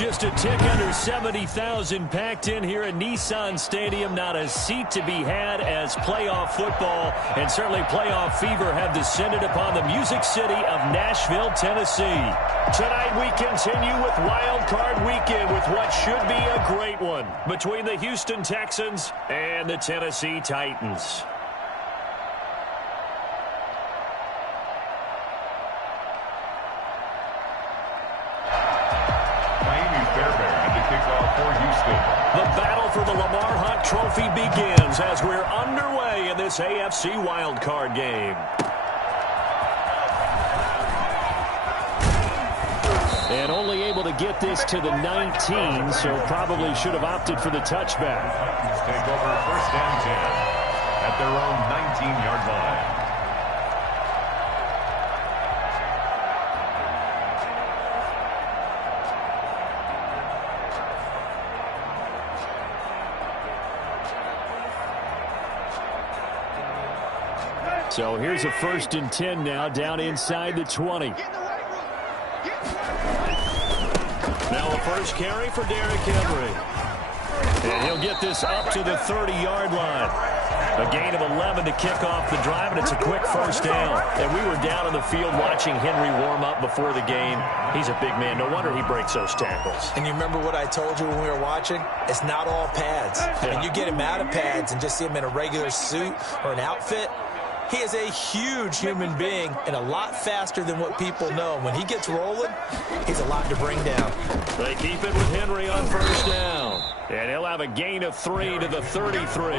Just a tick under 70,000 packed in here at Nissan Stadium. Not a seat to be had as playoff football and certainly playoff fever have descended upon the Music City of Nashville, Tennessee. Tonight we continue with Wildcard Weekend with what should be a great one between the Houston Texans and the Tennessee Titans. The battle for the Lamar Hunt Trophy begins as we're underway in this AFC wildcard game. And only able to get this to the 19, so probably should have opted for the touchback. Titans take over first and 10 at their own 19-yard line. So here's a 1st and 10 now, down inside the 20. Now a first carry for Derrick Henry. And he'll get this up to the 30-yard line. A gain of 11 to kick off the drive, and it's a quick first down. And we were down on the field watching Henry warm up before the game. He's a big man. No wonder he breaks those tackles. And you remember what I told you when we were watching? It's not all pads. Yeah. And you get him out of pads and just see him in a regular suit or an outfit. He is a huge human being and a lot faster than what people know. When he gets rolling, he's a lot to bring down. They keep it with Henry on first down. And he'll have a gain of 3 to the 33.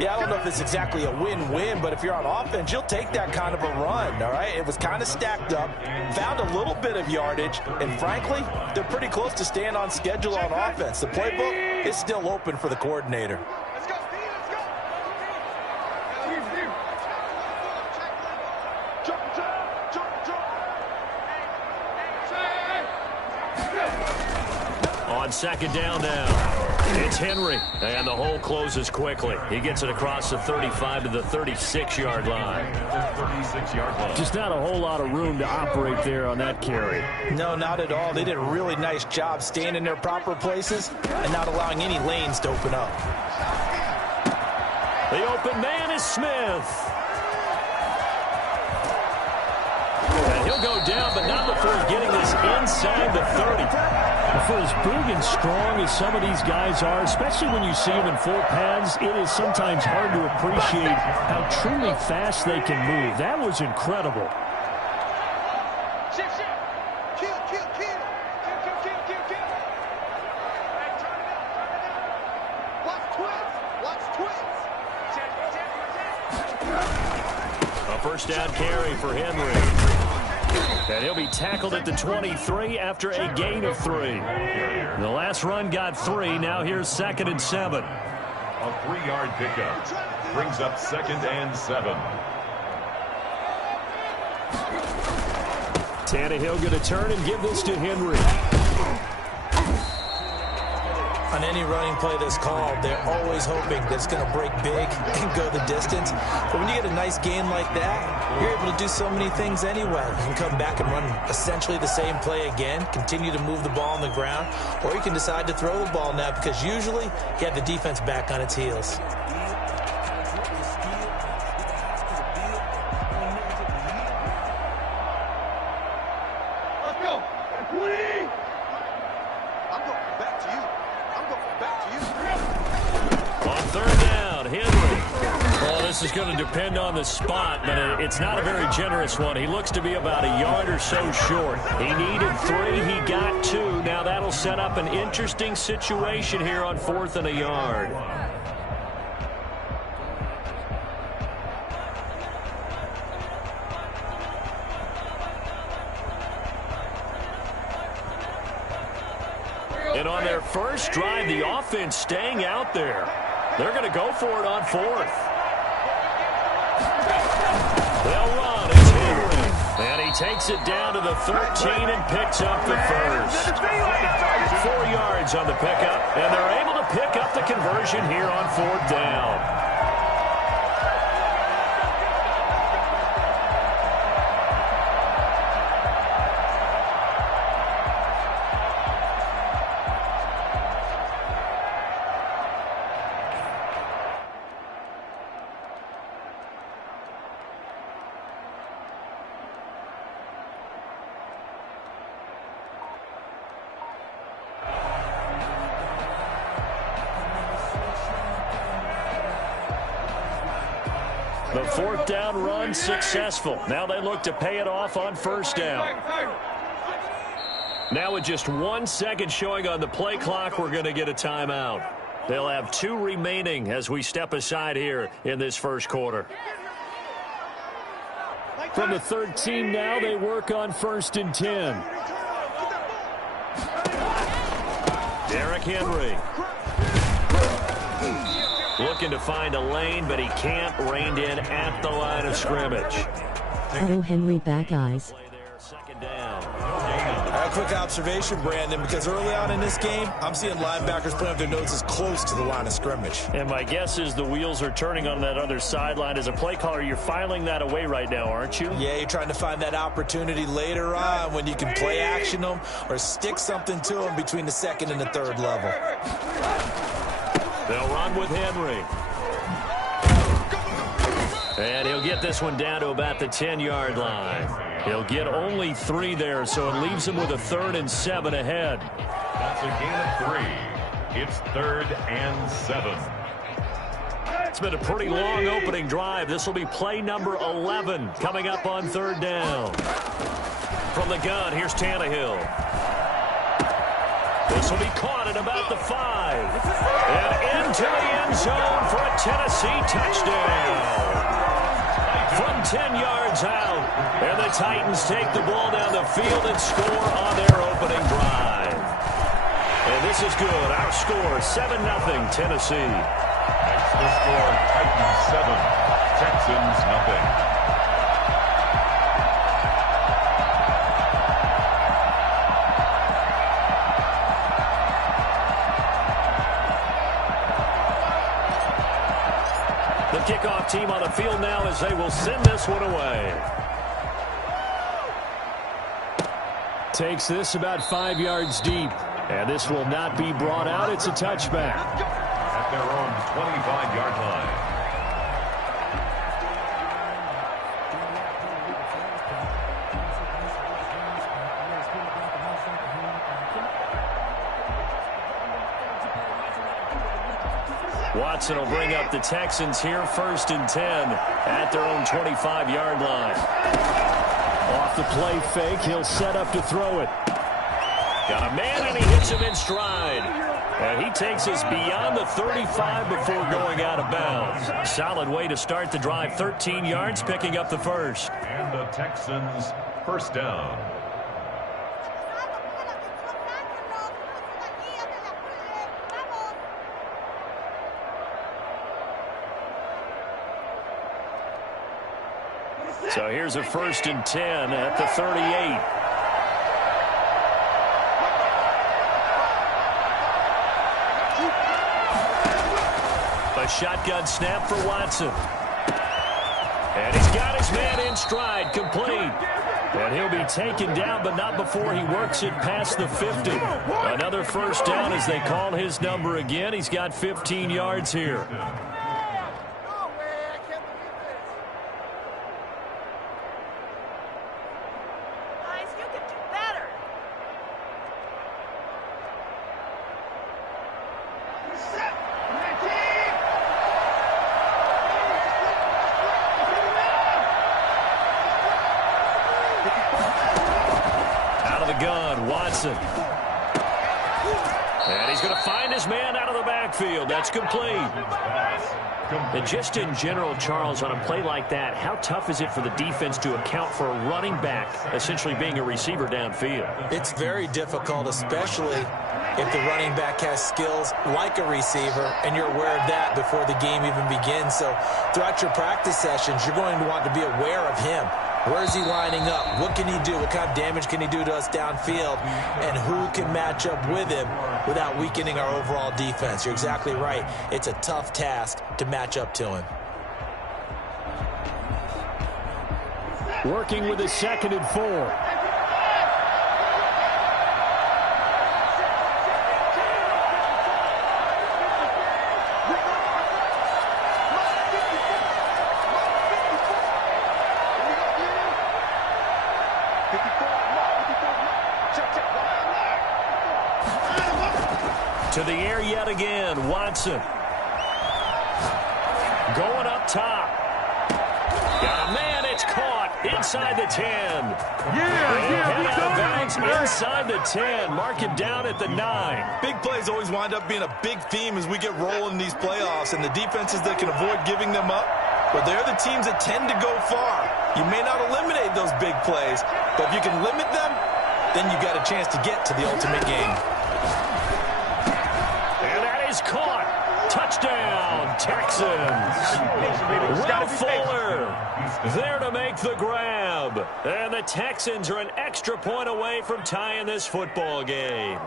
Yeah, I don't know if it's exactly a win-win, but if you're on offense, you'll take that kind of a run, all right? It was kind of stacked up, found a little bit of yardage, and frankly, they're pretty close to staying on schedule on offense. The playbook is still open for the coordinator. On second down now, it's Henry, and the hole closes quickly. He gets it across the 35 to the 36-yard line. Just not a whole lot of room to operate there on that carry. No, not at all. They did a really nice job staying in their proper places and not allowing any lanes to open up. The open man is Smith. And he'll go down, but not before getting this inside the 30. For as big and strong as some of these guys are, especially when you see them in full pads, it is sometimes hard to appreciate how truly fast they can move. That was incredible. A first down carry for Henry. And he'll be tackled at the 23 after a gain of 3. The last run got 3. Now here's 2nd and 7. A 3-yard pickup brings up 2nd and 7. Tannehill going to turn and give this to Henry. On any running play that's called, they're always hoping that it's going to break big and go the distance. But when you get a nice gain like that, you're able to do so many things anyway. You can come back and run essentially the same play again, continue to move the ball on the ground, or you can decide to throw the ball now because usually you have the defense back on its heels. This is going to depend on the spot, but it's not a very generous one. He looks to be about a yard or so short. He needed 3. He got 2. Now that'll set up an interesting situation here on 4th and a yard. And on their first drive, the offense staying out there. They're going to go for it on 4th. They'll run. It's Henry. And he takes it down to the 13 and picks up the first. 4 yards on the pickup, and they're able to pick up the conversion here on 4th down. The fourth down run successful. Now they look to pay it off on first down. Now with just 1 second showing on the play clock, we're going to get a timeout. They'll have 2 remaining as we step aside here in this first quarter. From the 13 now, they work on 1st and 10. Derrick Henry. Looking to find a lane, but he can't. Reined in at the line of scrimmage. Oh, Henry back eyes. Second down. A quick observation, Brandon, because early on in this game, I'm seeing linebackers putting up their noses close to the line of scrimmage. And my guess is the wheels are turning on that other sideline. As a play caller, you're filing that away right now, aren't you? Yeah, you're trying to find that opportunity later on when you can play action them or stick something to them between the second and the third level. They'll run with Henry. And he'll get this one down to about the 10-yard line. He'll get only 3 there, so it leaves him with a 3rd and 7 ahead. That's a gain of 3. It's 3rd and 7. It's been a pretty long opening drive. This will be play number 11 coming up on 3rd down. From the gun, here's Tannehill. This will be caught at about the 5. And into the end zone for a Tennessee touchdown. From 10 yards out. And the Titans take the ball down the field and score on their opening drive. And this is good. Our score, 7-0 Tennessee. Extra score, Titans 7, Texans 0. Kickoff team on the field now as they will send this one away. Takes this about 5 yards deep. And this will not be brought out. It's a touchback. At their own 25-yard line. Watson will bring up the Texans here, 1st and 10 at their own 25-yard line. Off the play fake, he'll set up to throw it. Got a man, and he hits him in stride. And he takes us beyond the 35 before going out of bounds. Solid way to start the drive, 13 yards, picking up the first. And the Texans, first down. So here's a 1st and 10 at the 38. A shotgun snap for Watson. And he's got his man in stride, complete. And he'll be taken down, but not before he works it past the 50. Another first down as they call his number again. He's got 15 yards here. And he's going to find his man out of the backfield. That's complete. And just in general, Charles, on a play like that, how tough is it for the defense to account for a running back essentially being a receiver downfield? It's very difficult, especially if the running back has skills like a receiver, and you're aware of that before the game even begins. So throughout your practice sessions, you're going to want to be aware of him. Where is he lining up? What can he do? What kind of damage can he do to us downfield? And who can match up with him without weakening our overall defense? You're exactly right. It's a tough task to match up to him. Working with a 2nd and 4. To the air yet again, Watson. Going up top. Got a man, it's caught inside the 10. Head out of bounds inside the 10. Mark it down at the 9. Big plays always wind up being a big theme as we get rolling in these playoffs, and the defenses that can avoid giving them up, well, they're the teams that tend to go far. You may not eliminate those big plays, but if you can limit them, then you got a chance to get to the ultimate game. And that is caught. Touchdown, Texans. Will Fuller there to make the grab. And the Texans are an extra point away from tying this football game.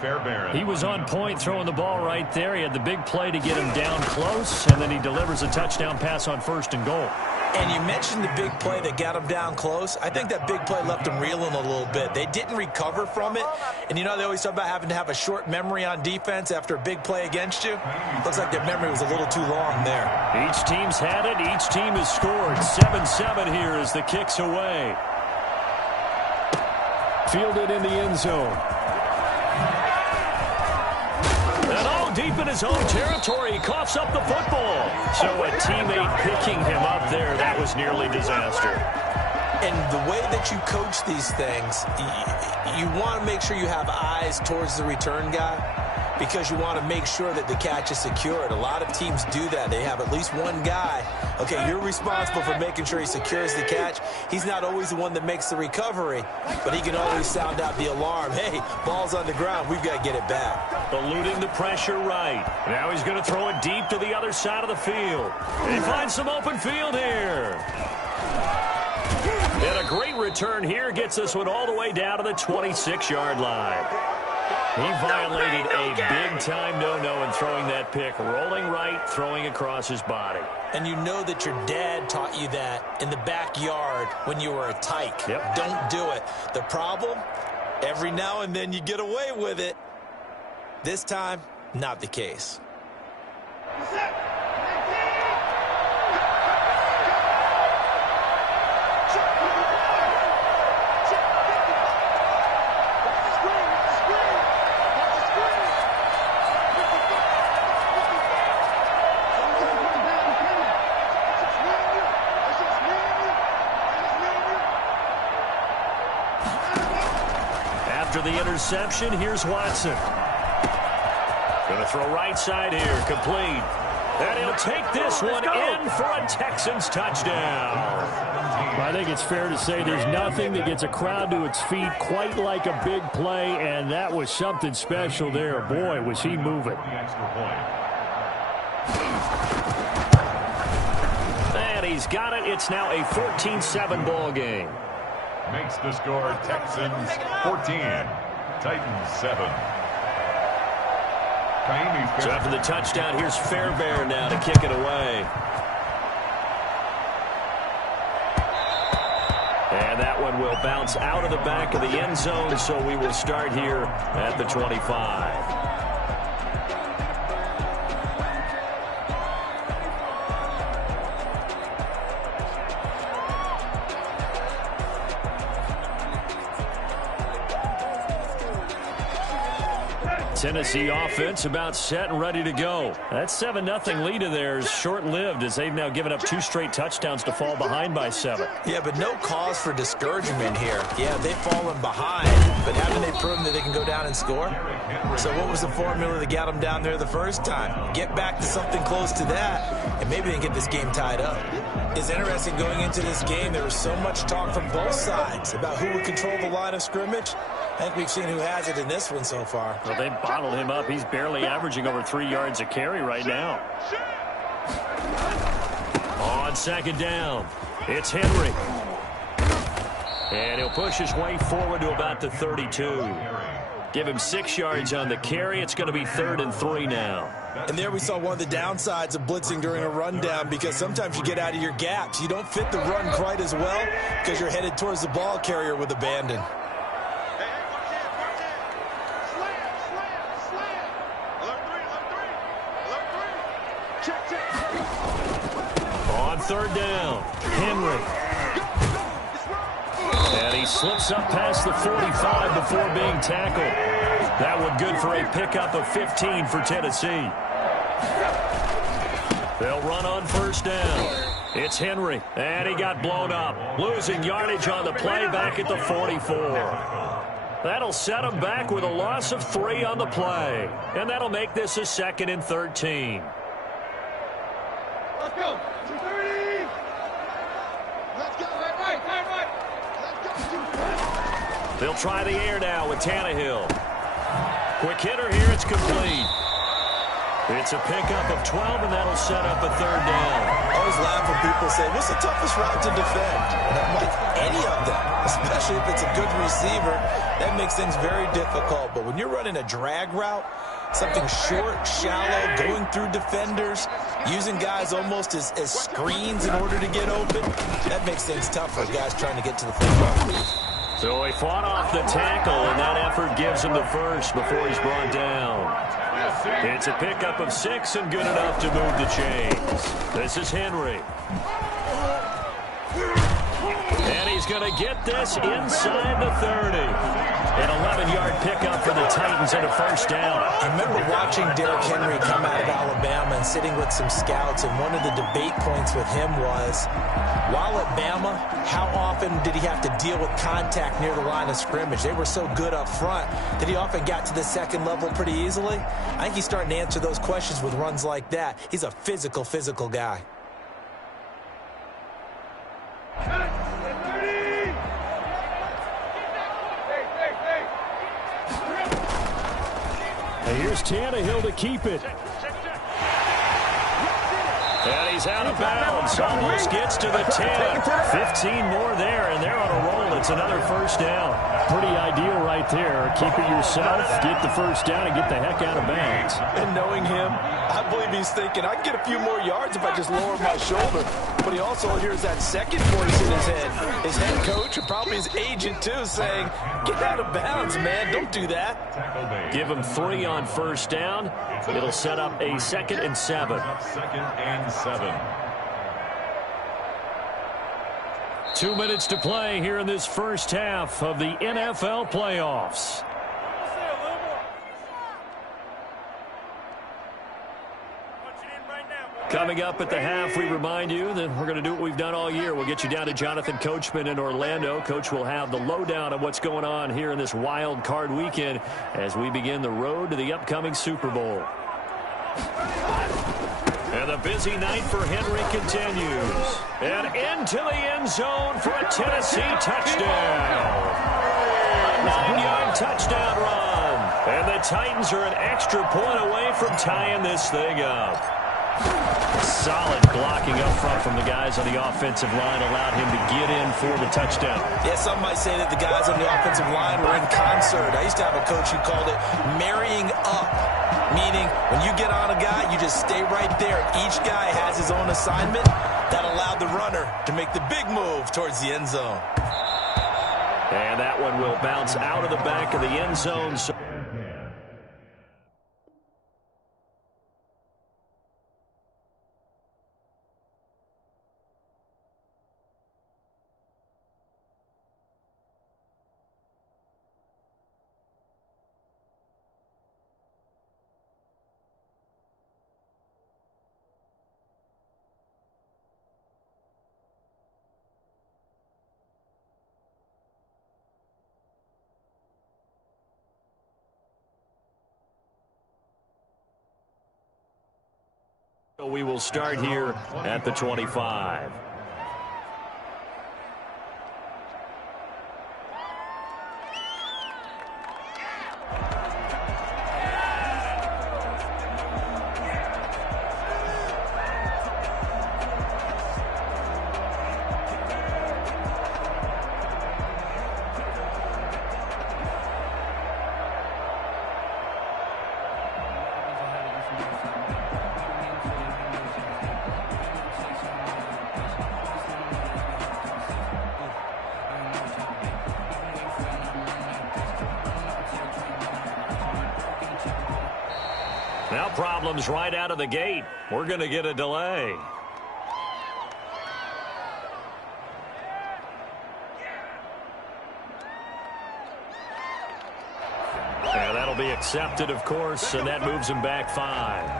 Fairbairn. He was on point throwing the ball right there. He had the big play to get him down close, and then he delivers a touchdown pass on 1st and goal. And you mentioned the big play that got him down close. I think that big play left him reeling a little bit. They didn't recover from it. And, you know, they always talk about having to have a short memory on defense after a big play against you. Looks like their memory was a little too long there. Each team's had it. Each team has scored. 7-7 here as the kick's away. Fielded in the end zone. And all deep in his own territory, he coughs up the football. So a teammate picking him up there, that was nearly disaster. And the way that you coach these things, you want to make sure you have eyes towards the return guy because you want to make sure that the catch is secured. A lot of teams do that. They have at least one guy. Okay, you're responsible for making sure he secures the catch. He's not always the one that makes the recovery, but he can always sound out the alarm. Hey, ball's on the ground. We've got to get it back. Eluding the pressure right. Now he's going to throw it deep to the other side of the field. He finds some open field here. And a great return here gets this one all the way down to the 26-yard line. He violated a big-time no-no in throwing that pick. Rolling right, throwing across his body. And you know that your dad taught you that in the backyard when you were a tyke. Yep. Don't do it. The problem, every now and then you get away with it. This time, not the case. After the interception, here's Watson. Going to throw right side here, complete. And he'll take this one in for a Texans touchdown. I think it's fair to say there's nothing that gets a crowd to its feet quite like a big play, and that was something special there. Boy, was he moving. And he's got it. It's now a 14-7 ball game. Makes the score Texans 14, Titans 7. So after the touchdown, here's Fairbairn now to kick it away. And that one will bounce out of the back of the end zone, so we will start here at the 25. Tennessee offense about set and ready to go. That 7-0 lead of theirs short-lived as they've now given up 2 straight touchdowns to fall behind by 7. Yeah, but no cause for discouragement here. Yeah, they've fallen behind, but haven't they proven that they can go down and score? So what was the formula that got them down there the first time? Get back to something close to that, and maybe they can get this game tied up. It's interesting going into this game. There was so much talk from both sides about who would control the line of scrimmage. I think we've seen who has it in this one so far. Well, they bottled him up. He's barely averaging over 3 yards a carry right now. On 2nd down, it's Henry. And he'll push his way forward to about the 32. Give him 6 yards on the carry. It's going to be 3rd and 3 now. And there we saw one of the downsides of blitzing during a rundown because sometimes you get out of your gaps. You don't fit the run quite as well because you're headed towards the ball carrier with abandon. On 3rd down, Henry. And he slips up past the 45 before being tackled. That one good for a pickup of 15 for Tennessee. They'll run on first down. It's Henry, and he got blown up. Losing yardage on the play back at the 44. That'll set him back with a loss of 3 on the play. And that'll make this a 2nd and 13. Let's go. 230. Let's go. Right. Let's go. They'll try the air now with Tannehill. Quick hitter here. It's complete. It's a pickup of 12, and that'll set up a 3rd down. I always laugh when people say, what's the toughest route to defend? And I'm like, any of them, especially if it's a good receiver. That makes things very difficult. But when you're running a drag route, something short, shallow, going through defenders, using guys almost as screens in order to get open, that makes things tough for guys trying to get to the football. So he fought off the tackle, and that effort gives him the first before he's brought down. It's a pickup of 6 and good enough to move the chains. This is Henry. And he's going to get this inside the 30. An 11-yard pickup for the Titans and a first down. I remember watching Derrick Henry come out of Alabama and sitting with some scouts, and one of the debate points with him was, while at Bama, how often did he have to deal with contact near the line of scrimmage? They were so good up front that he often got to the second level pretty easily. I think he's starting to answer those questions with runs like that. He's a physical guy. And here's Tannehill to keep it. And he's out of bounds. Almost gets to the 10. 15 more there, and they're on a roll. It's another first down. Pretty ideal right there. Keep it yourself, get the first down, and get the heck out of bounds. And knowing him, I believe he's thinking, I can get a few more yards if I just lower my shoulder. But he also hears that second voice in his head. His head coach, and probably his agent too, saying, get out of bounds, man. Don't do that. Give him 3 on first down. It'll set up a 2nd and 7. 2nd and 7. 2 minutes to play here in this first half of the NFL playoffs. Coming up at the half, we remind you that we're going to do what we've done all year. We'll get you down to Jonathan Coachman in Orlando. Coach will have the lowdown of what's going on here in this wild card weekend as we begin the road to the upcoming Super Bowl. And the busy night for Henry continues. And into the end zone for a Tennessee touchdown. A 9-yard touchdown run. And the Titans are an extra point away from tying this thing up. Solid blocking up front from the guys on the offensive line allowed him to get in for the touchdown. Yeah, some might say that the guys on the offensive line were in concert. I used to have a coach who called it marrying up, meaning when you get on a guy, you just stay right there. Each guy has his own assignment. That allowed the runner to make the big move towards the end zone. And that one will bounce out of the back of the end zone. We will start here at the 25. Now problems right out of the gate. We're going to get a delay. And that'll be accepted, of course, and that moves him back 5.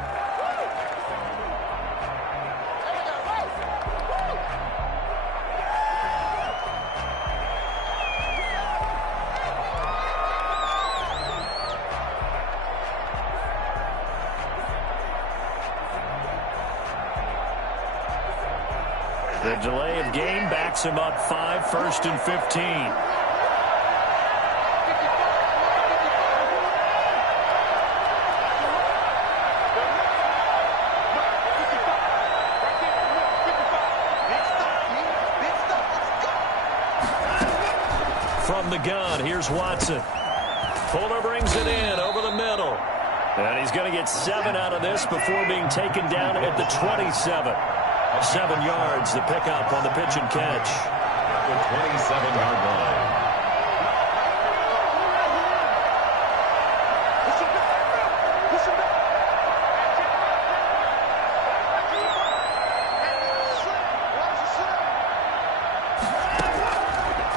The delay of game backs him up 5, 1st and 15. From the gun, here's Watson. Fuller brings it in over the middle. And he's going to get 7 out of this before being taken down at the 27. 7 yards, the pickup on the pitch and catch. The 27-yard line.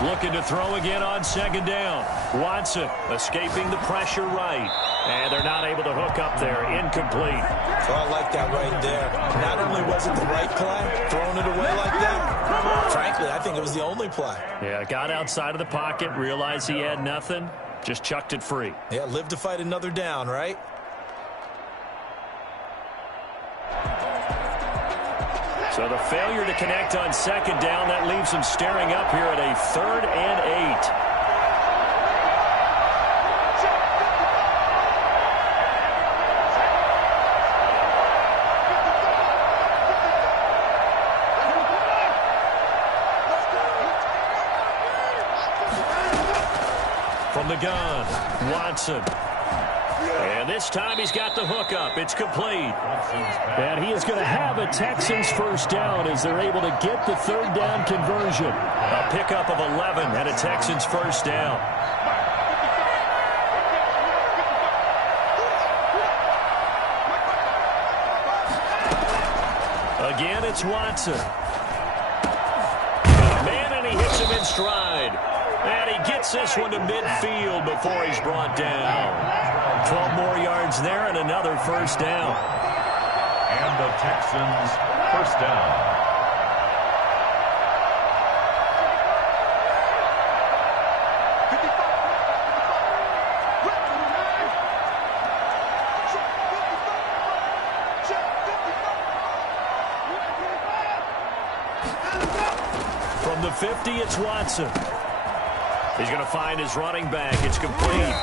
Looking to throw again on 2nd down. Watson escaping the pressure right. And they're not able to hook up there. Incomplete. So I like that right there. Not only was it the right play, throwing it away like that, frankly, I think it was the only play. Yeah, got outside of the pocket, realized he had nothing, just chucked it free. Yeah, live to fight another down, right? So the failure to connect on 2nd down, that leaves him staring up here at a 3rd and 8. From the gun, Watson. And this time he's got the hookup. It's complete. And he is going to have a Texans 1st down as they're able to get the 3rd down conversion. A pickup of 11 and a Texans 1st down. Again, it's Watson. Man, and he hits him in stride. And he gets this one to midfield before he's brought down. 12 more yards there and another 1st down. And the Texans 1st down. From the 50, it's Watson. He's going to find his running back. It's complete.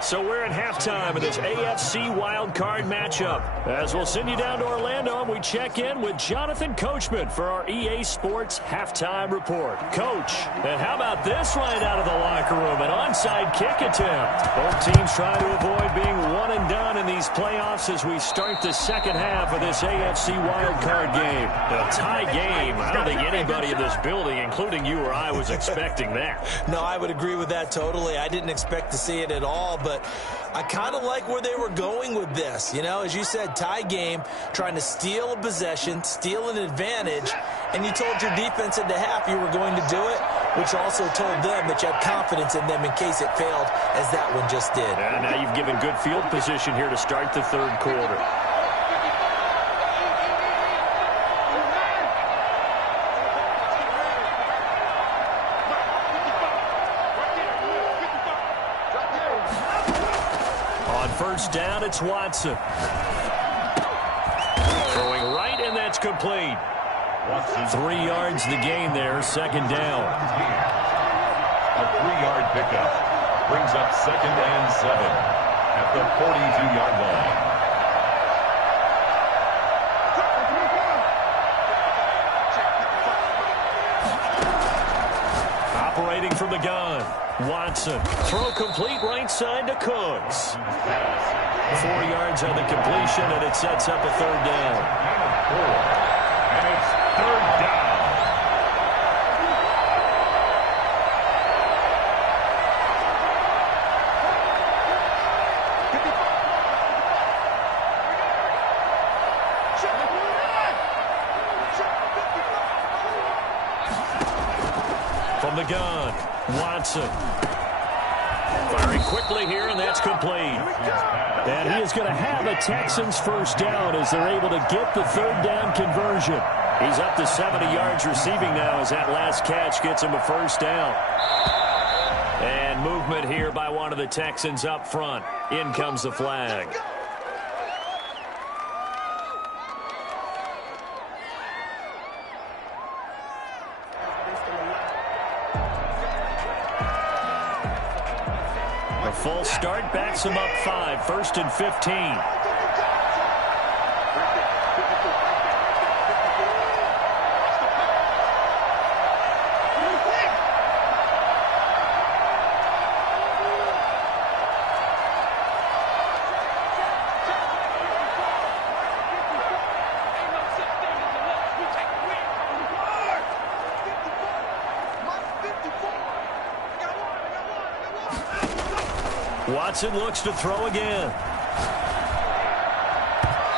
So we're at halftime of this AFC Wildcard matchup. As we'll send you down to Orlando, and we check in with Jonathan Coachman for our EA Sports Halftime Report. Coach, and how about this right out of the locker room? An onside kick attempt. Both teams trying to avoid being one and done in these playoffs as we start the 2nd half of this AFC Wildcard game. A tie game. I don't think anybody in this building, including you or I, was expecting that. No, I would agree with that totally. I didn't expect to see it at all, but I kind of like where they were going with this. You know, as you said, tie game, trying to steal a possession, steal an advantage, and you told your defense at the half you were going to do it, which also told them that you had confidence in them in case it failed, as that one just did. And now you've given good field position here to start the 3rd quarter. On 1st down, it's Watson. Throwing right, and that's complete. 3 yards the gain there, 2nd down. A 3-yard pickup brings up 2nd and 7 at the 42-yard line. Operating from the gun, Watson. Throw complete right side to Cooks. 4 yards on the completion, and it sets up a 3rd down. And it's 3rd down. From the gun, Watson. Firing quickly here, and that's complete. And he is going to have a Texans 1st down as they're able to get the 3rd down conversion. He's up to 70 yards receiving now as that last catch gets him a 1st down. And movement here by one of the Texans up front. In comes the flag. false start backs them up 5, 1st and 15. Watson looks to throw again.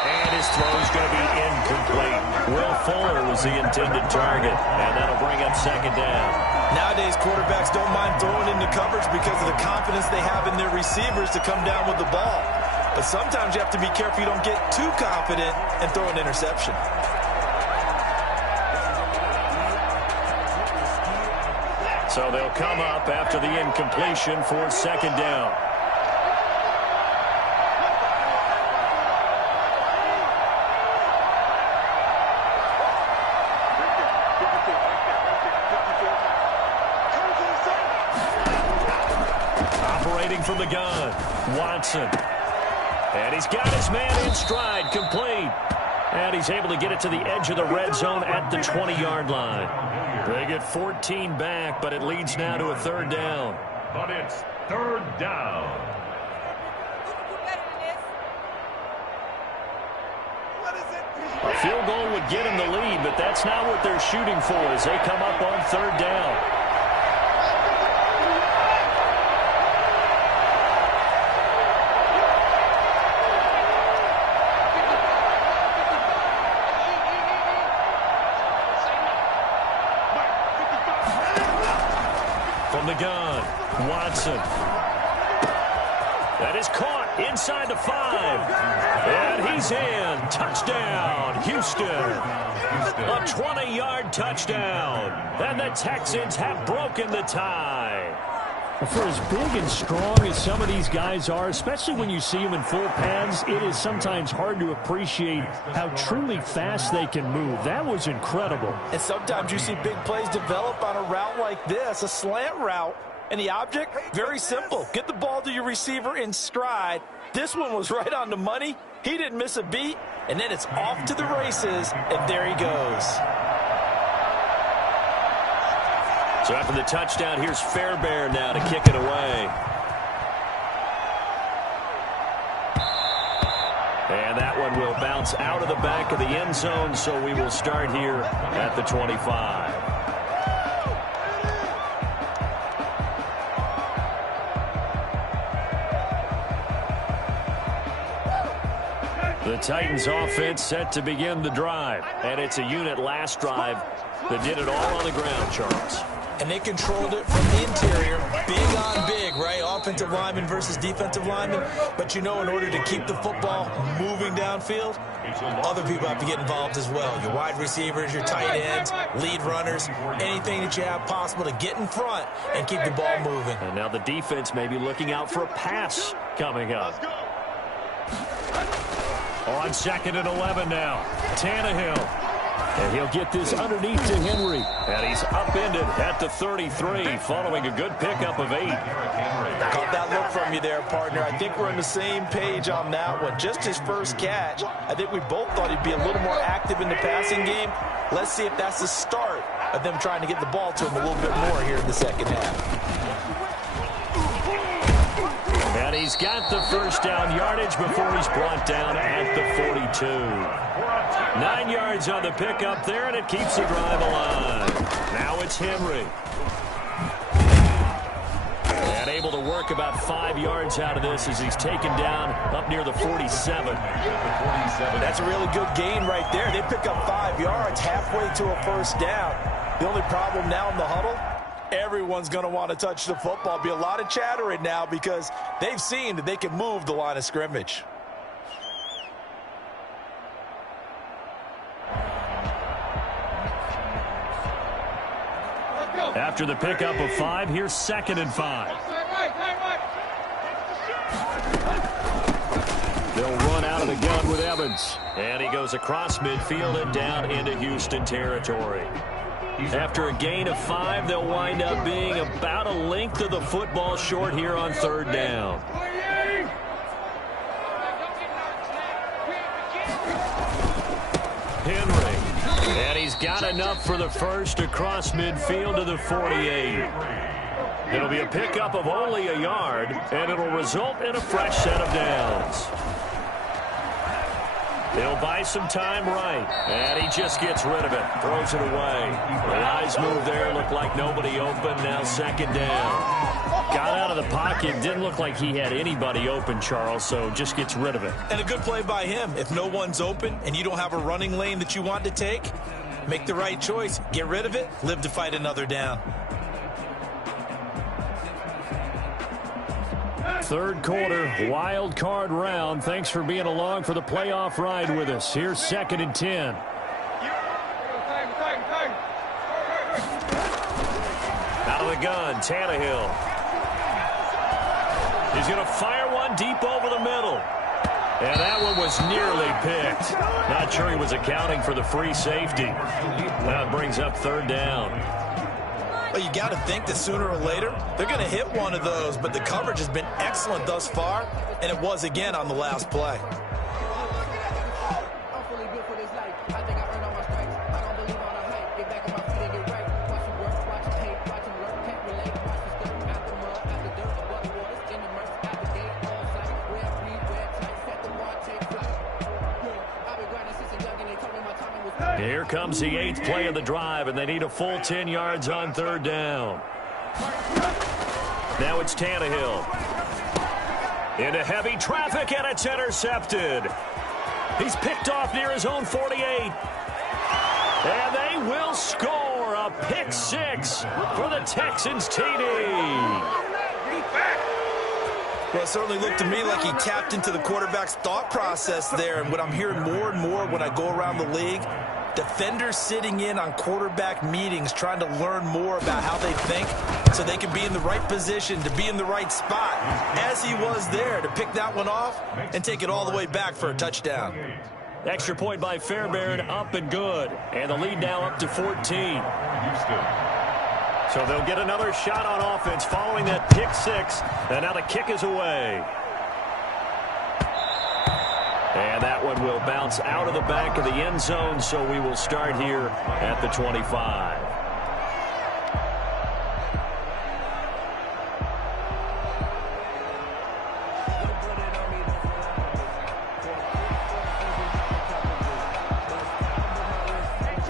And his throw is going to be incomplete. Will Fuller was the intended target, and that'll bring up 2nd down. Nowadays, quarterbacks don't mind throwing into coverage because of the confidence they have in their receivers to come down with the ball. But sometimes you have to be careful you don't get too confident and throw an interception. So they'll come up after the incompletion for 2nd down. From the gun, Watson. And he's got his man in stride, complete. And he's able to get it to the edge of the red zone at the 20-yard line. They get 14 back, but it leads now to a 3rd down. But it's 3rd down. A field goal would get him the lead, but that's not what they're shooting for as they come up on 3rd down. From the gun, Watson. That is caught inside the 5. And he's in. Touchdown, Houston. A 20-yard touchdown. And the Texans have broken the tie. For as big and strong as some of these guys are, especially when you see them in full pads, it is sometimes hard to appreciate how truly fast they can move. That was incredible. And sometimes you see big plays develop on a route like this, a slant route. And the object, very simple. Get the ball to your receiver in stride. This one was right on the money. He didn't miss a beat. And then it's off to the races, and there he goes. So after the touchdown, here's Fairbairn now to kick it away. And that one will bounce out of the back of the end zone, so we will start here at the 25. The Titans offense set to begin the drive. And it's a unit last drive that did it all on the ground, Charles. And they controlled it from the interior. Big on big, right? Offensive lineman versus defensive lineman. But you know, in order to keep the football moving downfield, other people have to get involved as well. Your wide receivers, your tight ends, lead runners, anything that you have possible to get in front and keep the ball moving. And now the defense may be looking out for a pass coming up. On 2nd and 11 now. Tannehill. And he'll get this underneath to Henry. And he's upended at the 33 following a good pickup of 8. Caught that look from you there, partner. I think we're on the same page on that one. Just his first catch. I think we both thought he'd be a little more active in the passing game. Let's see if that's the start of them trying to get the ball to him a little bit more here in the second half. And he's got the first down yardage before he's brought down at the 42. 9 yards on the pickup there, and it keeps the drive alive. Now it's Henry. And able to work about 5 yards out of this as he's taken down up near the 47. That's a really good gain right there. They pick up 5 yards halfway to a first down. The only problem now in the huddle, everyone's going to want to touch the football. Be a lot of chattering now because they've seen that they can move the line of scrimmage. After the pickup of 5, here's 2nd and 5. They'll run out of the gun with Evans. And he goes across midfield and down into Houston territory. After a gain of 5, they'll wind up being about a length of the football short here on 3rd down. Henry. And he's got enough for the first across midfield to the 48. It'll be a pickup of only a yard, and it'll result in a fresh set of downs. He'll buy some time right, and he just gets rid of it, throws it away. The eyes move there, look like nobody open, now 2nd down. Got out of the pocket, didn't look like he had anybody open, Charles, so just gets rid of it. And a good play by him. If no one's open and you don't have a running lane that you want to take, make the right choice. Get rid of it, live to fight another down. 3rd quarter, wild card round. Thanks for being along for the playoff ride with us. Here's 2nd and 10. Out of the gun, Tannehill. He's going to fire one deep over the middle. And that one was nearly picked. Not sure he was accounting for the free safety. That brings up 3rd down. Well, you got to think that sooner or later, they're going to hit one of those, but the coverage has been excellent thus far, and it was again on the last play. Here comes the 8th play of the drive, and they need a full 10 yards on 3rd down. Now it's Tannehill. Into heavy traffic, and it's intercepted. He's picked off near his own 48. And they will score a pick 6 for the Texans TD. Well, it certainly looked to me like he tapped into the quarterback's thought process there. And what I'm hearing more and more when I go around the league, defenders sitting in on quarterback meetings trying to learn more about how they think so they can be in the right position to be in the right spot, as he was there to pick that one off and take it all the way back for a touchdown. Extra point by Fairbairn, up and good. And the lead now up to 14. So they'll get another shot on offense following that pick 6. And now the kick is away. And that one will bounce out of the back of the end zone, so we will start here at the 25.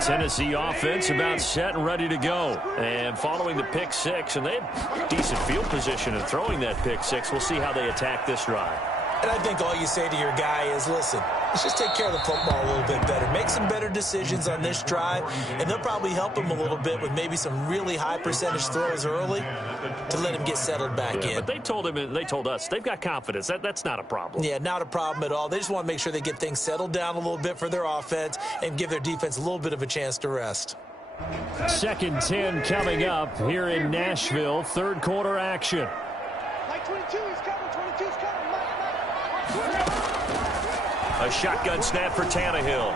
Tennessee offense about set and ready to go. And following the pick 6, and they had decent field position in throwing that pick 6. We'll see how they attack this drive. And I think all you say to your guy is, listen, let's just take care of the football a little bit better. Make some better decisions on this drive, and they'll probably help him a little bit with maybe some really high percentage throws early to let him get settled back in. But they told him, they told us, they've got confidence. That's not a problem. Yeah, not a problem at all. They just want to make sure they get things settled down a little bit for their offense and give their defense a little bit of a chance to rest. 2nd 10 coming up here in Nashville. 3rd quarter action. Like 22, he's coming. 22's coming. A shotgun snap for Tannehill.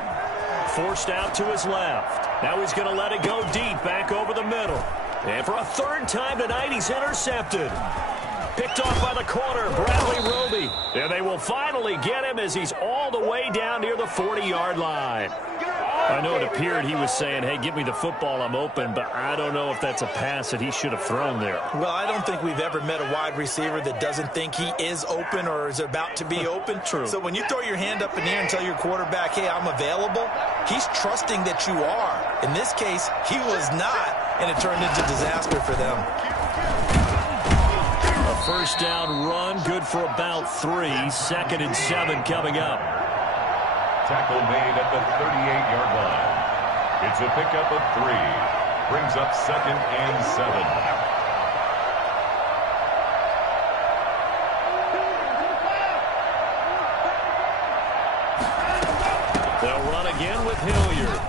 Forced out to his left. Now he's going to let it go deep, back over the middle. And for a 3rd time tonight, he's intercepted. Picked off by the corner, Bradley Roby. And they will finally get him as he's all the way down near the 40-yard line. I know it appeared he was saying, hey, give me the football, I'm open, but I don't know if that's a pass that he should have thrown there. Well, I don't think we've ever met a wide receiver that doesn't think he is open or is about to be open. True. So when you throw your hand up in the air and tell your quarterback, hey, I'm available, he's trusting that you are. In this case, he was not, and it turned into disaster for them. A 1st down run, good for about 3. 2nd and 7 coming up. Tackle made at the 38-yard line. It's a pickup of 3. Brings up 2nd and 7. They'll run again with Hilliard.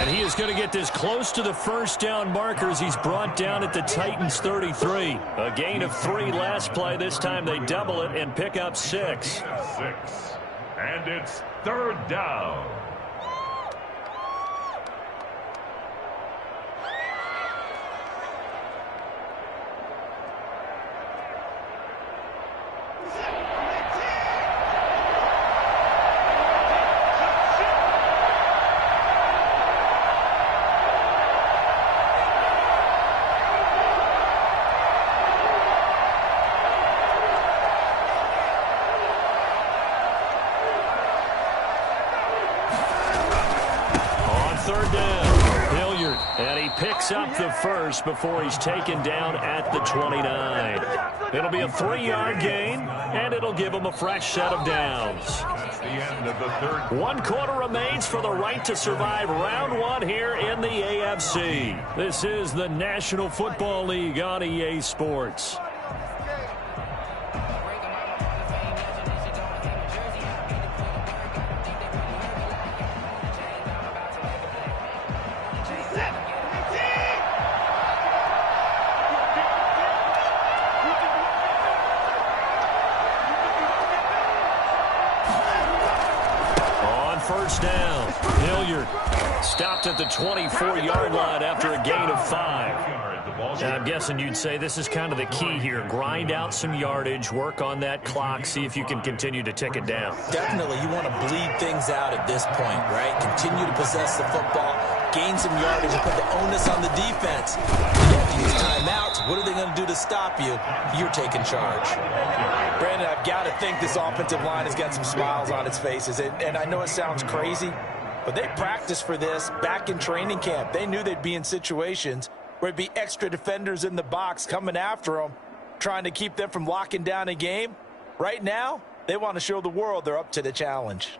And he is going to get this close to the 1st down markers. He's brought down at the Titans 33. A gain of 3 last play. This time they double it and pick up 6. And it's 3rd down. third down. Hilliard, and he picks up the first before he's taken down at the 29. It'll be a 3-yard gain, and it'll give him a fresh set of downs. The end of the third. 1 quarter remains for the right to survive round 1 here in the AFC. This is the National Football League on EA Sports. First down. Hilliard stopped at the 24-yard line after a gain of 5. And I'm guessing you'd say this is kind of the key here. Grind out some yardage, work on that clock, see if you can continue to tick it down. Definitely, you want to bleed things out at this point, right? Continue to possess the football, gain some yardage, and put the onus on the defense. You have to use timeouts. What are they going to do to stop you? You're taking charge. Brandon, I've got to think this offensive line has got some smiles on its faces. And I know it sounds crazy, but they practiced for this back in training camp. They knew they'd be in situations where there'd be extra defenders in the box coming after them, trying to keep them from locking down a game. Right now, they want to show the world they're up to the challenge.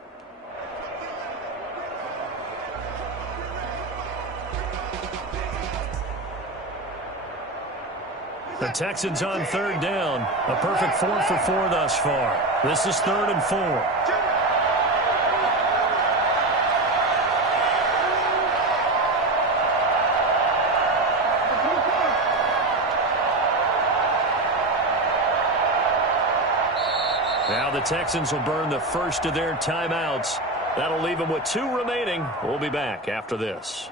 The Texans on third down. A perfect 4 for 4 thus far. This is 3rd and 4. Now the Texans will burn the first of their timeouts. That'll leave them with 2 remaining. We'll be back after this.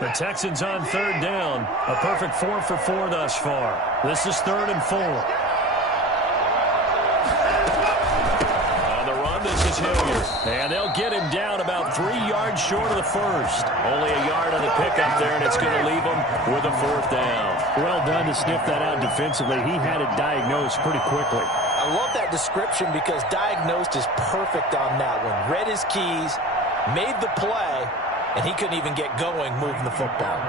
The Texans on third down. A perfect 4 for 4 thus far. This is 3rd and 4. On the run, this is Hilliard. And they'll get him down about 3 yards short of the first. Only a yard on the pickup there, and it's going to leave him with a 4th down. Well done to sniff that out defensively. He had it diagnosed pretty quickly. I love that description because diagnosed is perfect on that one. Read his keys, made the play, and he couldn't even get going moving the football.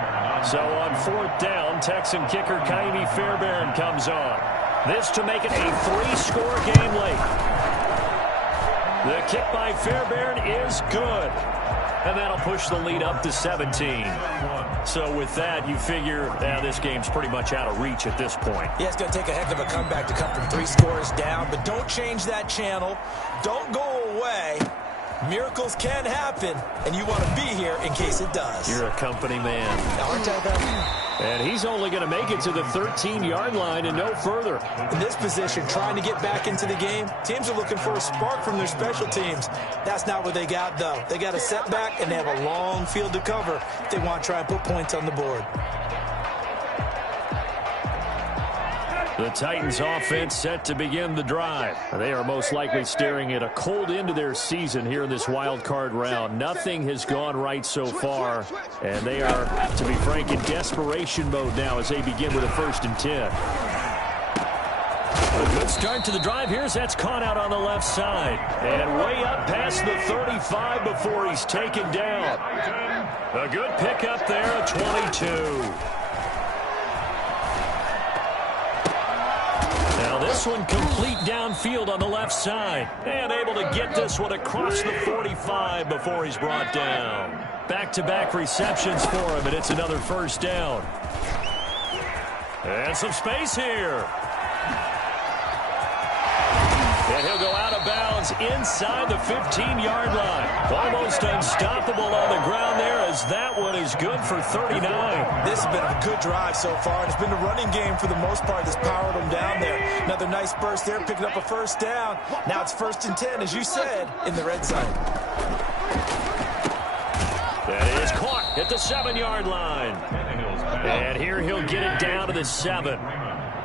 So on 4th down, Texan kicker Kaimi Fairbairn comes on. This to make it a 3-score game late. The kick by Fairbairn is good. And that'll push the lead up to 17. So with that, you figure this game's pretty much out of reach at this point. Yeah, it's going to take a heck of a comeback to come from 3 scores down, but don't change that channel. Don't go away. Miracles can happen, and you want to be here in case it does. You're a company man. Aren't I, though? And he's only going to make it to the 13-yard line and no further. In this position, trying to get back into the game, teams are looking for a spark from their special teams. That's not what they got, though. They got a setback, and they have a long field to cover if they want to try and put points on the board. The Titans offense set to begin the drive. They are most likely staring at a cold end to their season here in this wild card round. Nothing has gone right so far, and they are, to be frank, in desperation mode now as they begin with a 1st and 10. A good start to the drive here as that's caught out on the left side. And way up past the 35 before he's taken down. A good pickup there at 22. Now this one complete downfield on the left side. And able to get this one across the 45 before he's brought down. Back-to-back receptions for him, and it's another 1st down. And some space here. And he'll go out of bounds inside the 15-yard line. Almost unstoppable on the ground there as that one is good for 39. This has been a good drive so far. It's been the running game for the most part that's powered them down there. Another nice burst there, picking up a 1st down. Now it's 1st and 10, as you said, in the red zone. That is caught at the 7-yard line. And here he'll get it down to the 7.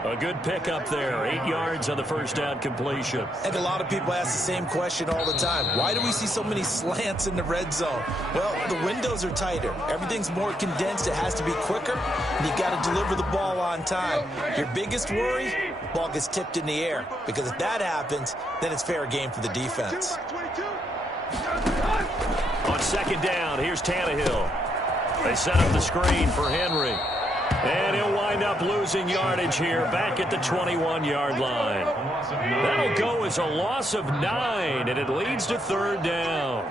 A good pickup there. 8 yards on the first down completion. I think a lot of people ask the same question all the time. Why do we see so many slants in the red zone? Well, the windows are tighter. Everything's more condensed. It has to be quicker, and you've got to deliver the ball on time. Your biggest worry, ball gets tipped in the air, because if that happens, then it's fair game for the defense. On second down, here's Tannehill. They set up the screen for Henry. And he'll wind up losing yardage here back at the 21-yard line. That'll go as a loss of 9, and it leads to third down.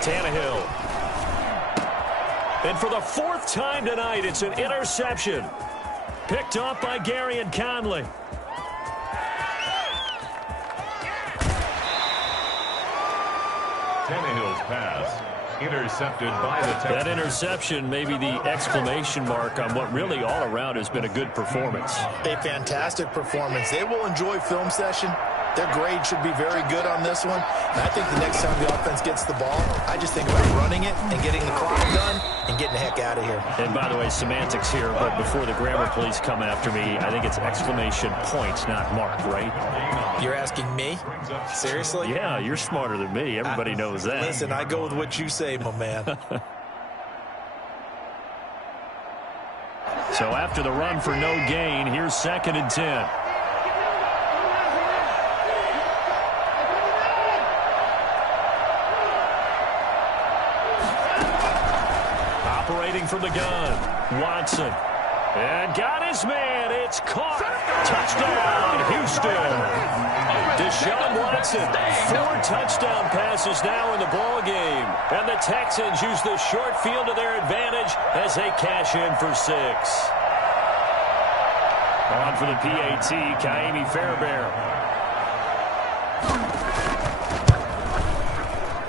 Tannehill. And for the 4th time tonight, it's an interception. Picked off by Gary and Conley. Tannehill's pass intercepted by the Texans. That interception may be the exclamation mark on what really all around has been a good performance. A fantastic performance. They will enjoy film session. Their grade should be very good on this one. And I think the next time the offense gets the ball, I just think about running it and getting the clock done and getting the heck out of here. And by the way, semantics here, but before the grammar police come after me, I think it's exclamation point, not mark, right? You're asking me? Seriously? Yeah, you're smarter than me. Everybody knows that. Listen, I go with what you say, my man. So after the run for no gain, here's 2nd and 10. Operating from the gun, Watson. And got his man. It's caught. Touchdown, Houston. Deshaun Watson, 4 touchdown passes now in the ball game. And the Texans use the short field to their advantage as they cash in for 6. On for the PAT, Kaimi Fairbairn.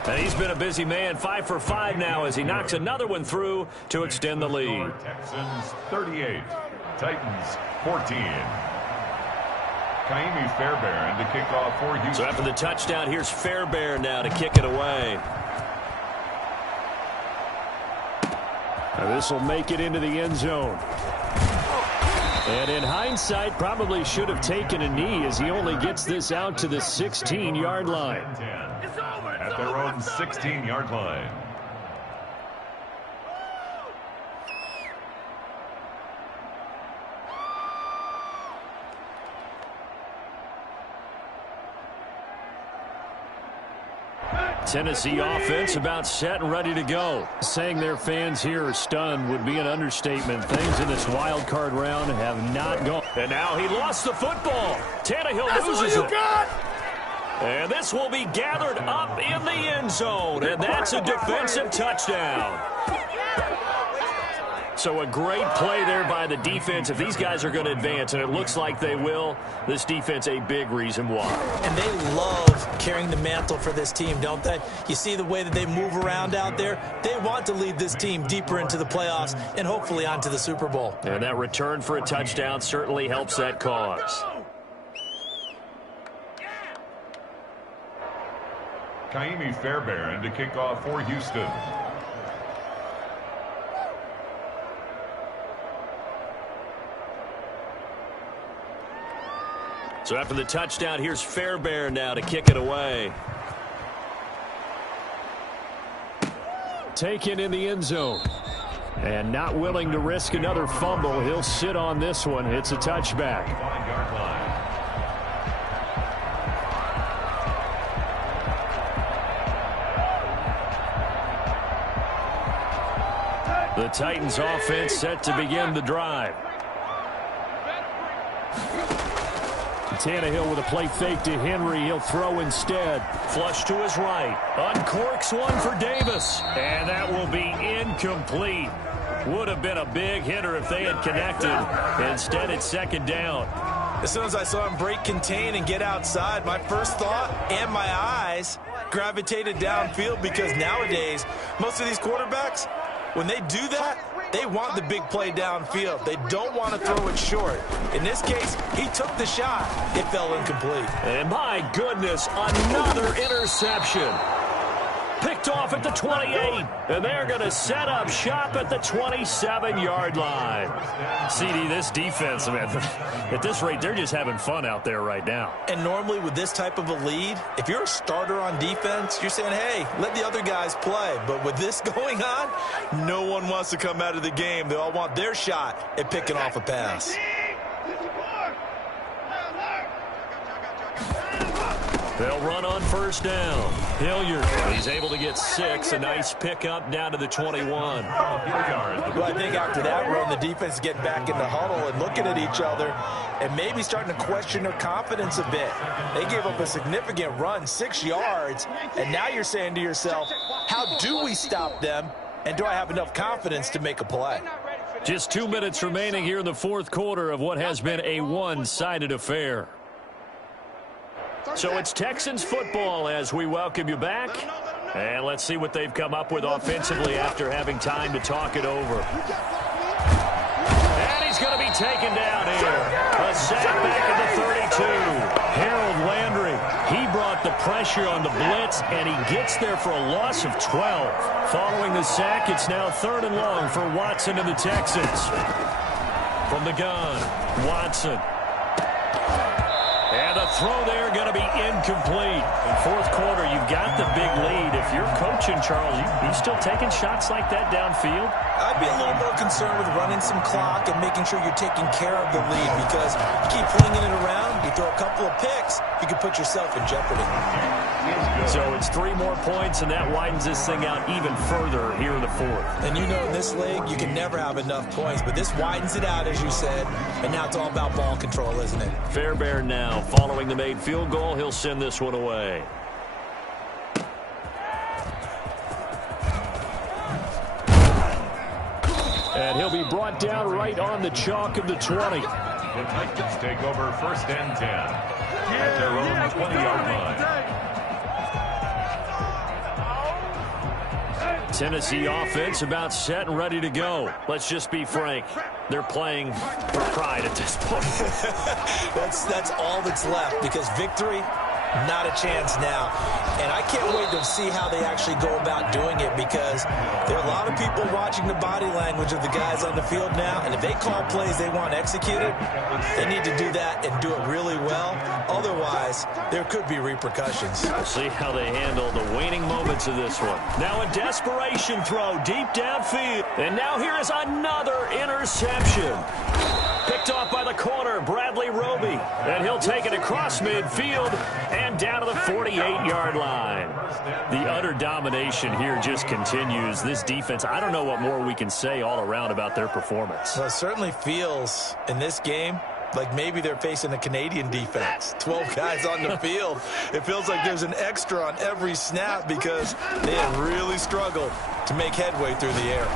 And he's been a busy man, 5 for 5 now as he knocks another one through to extend the lead. Texans 38, Titans 14. Kaimi Fairbairn to kick off for Houston. So after the touchdown, here's Fairbairn now to kick it away. This will make it into the end zone. And in hindsight, probably should have taken a knee as he only gets this out to the 16-yard line. At their own 16-yard line. Tennessee offense about set and ready to go. Saying their fans here are stunned would be an understatement. Things in this wild card round have not gone. And now he lost the football. Tannehill loses it. And this will be gathered up in the end zone. And that's a defensive touchdown. So a great play there by the defense. If these guys are going to advance, and it looks like they will, this defense a big reason why. And they love carrying the mantle for this team, don't they? You see the way that they move around out there? They want to lead this team deeper into the playoffs and hopefully onto the Super Bowl. And that return for a touchdown certainly helps that cause. Kaimi Fairbairn to kick off for Houston. So after the touchdown, here's Fairbairn now to kick it away. Taken in the end zone. And not willing to risk another fumble. He'll sit on this one. It's a touchback. 5-yard line. The Titans offense set to begin the drive. Tannehill with a play fake to Henry. He'll throw instead. Flush to his right. Uncorks one for Davis. And that will be incomplete. Would have been a big hitter if they had connected. Instead, it's second down. As soon as I saw him break contain and get outside, my first thought and my eyes gravitated downfield, because nowadays, most of these quarterbacks, when they do that, they want the big play downfield. They don't want to throw it short. In this case, he took the shot. It fell incomplete. And my goodness, another interception. Picked off at the 28. And they're going to set up shop at the 27-yard line. CD, this defense, man, at this rate, they're just having fun out there right now. And normally with this type of a lead, if you're a starter on defense, you're saying, hey, let the other guys play. But with this going on, no one wants to come out of the game. They all want their shot at picking off a pass. They'll run on first down. Hilliard, he's able to get 6. A nice pickup down to the 21. Well, I think after that run, the defense is getting back in the huddle and looking at each other and maybe starting to question their confidence a bit. They gave up a significant run, 6 yards, and now you're saying to yourself, how do we stop them, and do I have enough confidence to make a play? Just 2 minutes remaining here in the fourth quarter of what has been a one-sided affair. So it's Texans football as we welcome you back. And let's see what they've come up with offensively after having time to talk it over. And he's going to be taken down here. A sack back at the 32. Harold Landry, he brought the pressure on the blitz, and he gets there for a loss of 12. Following the sack, it's now 3rd and long for Watson and the Texans. From the gun, Watson. And the throw there going to be incomplete. In fourth quarter, you've got the big lead. If you're coaching, Charles, you still taking shots like that downfield? I'd be a little more concerned with running some clock and making sure you're taking care of the lead, because you keep flinging it around, you throw a couple of picks, you can put yourself in jeopardy. So it's 3 more points, and that widens this thing out even further here in the fourth. And you know in this league, you can never have enough points, but this widens it out, as you said, and now it's all about ball control, isn't it? Fairbairn now, following the made field goal, he'll send this one away. And he'll be brought down right on the chalk of the 20. The Titans take over 1st and 10 at their own 20-yard line. Tennessee offense about set and ready to go. Let's just be frank. They're playing for pride at this point. That's all that's left, because victory, not a chance now. And I can't wait to see how they actually go about doing it, because there are a lot of people watching the body language of the guys on the field now, and if they call plays they want executed, they need to do that and do it really well. Otherwise, there could be repercussions. We'll see how they handle the waning moments of this one. Now a desperation throw deep downfield. And now here is another interception. Picked off by the corner, Bradley Roby. And he'll take it across midfield and down to the 48-yard line. The utter domination here just continues. This defense, I don't know what more we can say all around about their performance. Well, it certainly feels in this game like maybe they're facing a Canadian defense. 12 guys on the field. It feels like there's an extra on every snap, because they have really struggled to make headway through the air.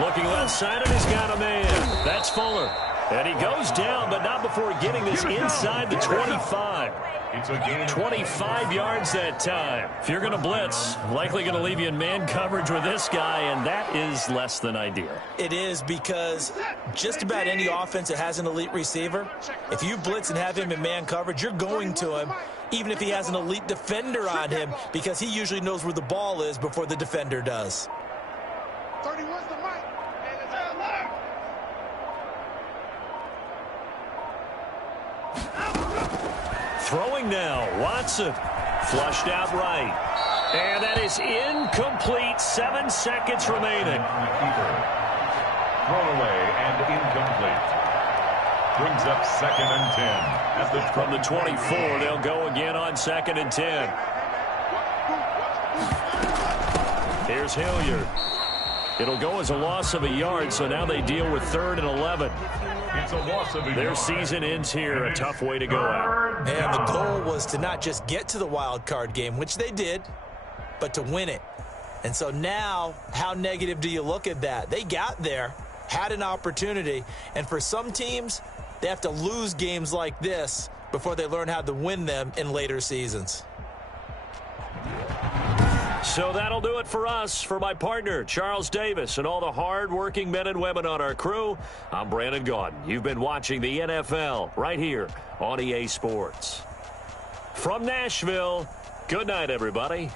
Looking left side, and he's got a man. That's Fuller. And he goes down, but not before getting this inside the 25. It's a gain. 25 yards that time. If you're going to blitz, likely going to leave you in man coverage with this guy, and that is less than ideal. It is, because just about any offense that has an elite receiver, if you blitz and have him in man coverage, you're going to him, even if he has an elite defender on him, because he usually knows where the ball is before the defender does. 31's the mic. Throwing now, Watson. Flushed out right. And that is incomplete. 7 seconds remaining. Thrown away and incomplete. Brings up 2nd and 10. From the 24, they'll go again on 2nd and 10. Here's Hilliard. It'll go as a loss of a yard, so now they deal with 3rd and 11. It's a loss of a Their yard. season ends here. A tough way to go out. And the goal was to not just get to the wild card game, which they did, but to win it. And so now, how negative do you look at that? They got there, had an opportunity, and for some teams, they have to lose games like this before they learn how to win them in later seasons. So that'll do it for us. For my partner, Charles Davis, and all the hard-working men and women on our crew, I'm Brandon Gaudin. You've been watching the NFL right here on EA Sports. From Nashville, good night, everybody.